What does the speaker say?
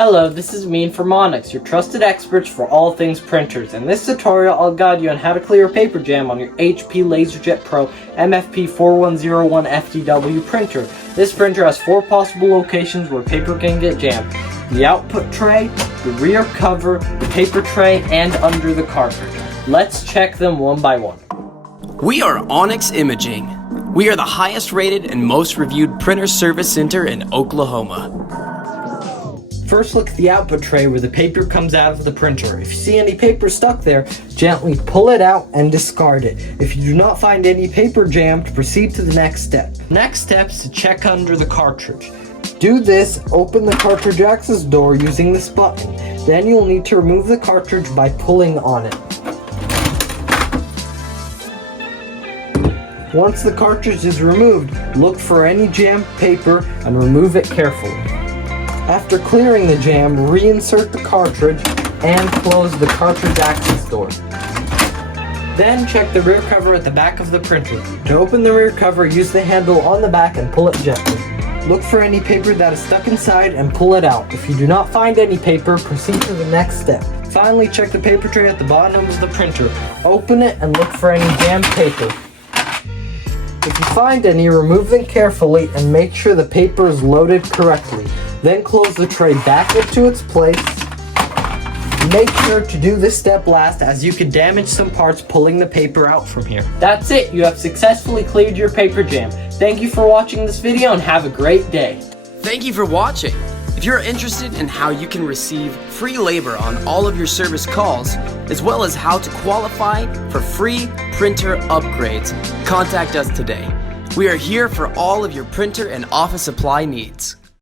Hello, this is Mean from Onyx, your trusted experts for all things printers. In this tutorial, I'll guide you on how to clear a paper jam on your HP LaserJet Pro MFP 4101 FDW printer. This printer has 4 possible locations where paper can get jammed: the output tray, the rear cover, the paper tray, and under the cartridge. Let's check them one by one. We are Onyx Imaging. We are the highest rated and most reviewed printer service center in Oklahoma. First, look at the output tray where the paper comes out of the printer. If you see any paper stuck there, gently pull it out and discard it. If you do not find any paper jammed, proceed to the next step. Next step is to check under the cartridge. Do this, open the cartridge access door using this button. Then you'll need to remove the cartridge by pulling on it. Once the cartridge is removed, look for any jammed paper and remove it carefully. After clearing the jam, reinsert the cartridge and close the cartridge access door. Then check the rear cover at the back of the printer. To open the rear cover, use the handle on the back and pull it gently. Look for any paper that is stuck inside and pull it out. If you do not find any paper, proceed to the next step. Finally, check the paper tray at the bottom of the printer. Open it and look for any jammed paper. If you find any, remove them carefully and make sure the paper is loaded correctly. Then close the tray back into its place. Make sure to do this step last, as you could damage some parts pulling the paper out from here. That's it, you have successfully cleared your paper jam. Thank you for watching this video and have a great day. Thank you for watching. If you're interested in how you can receive free labor on all of your service calls, as well as how to qualify for free printer upgrades, contact us today. We are here for all of your printer and office supply needs.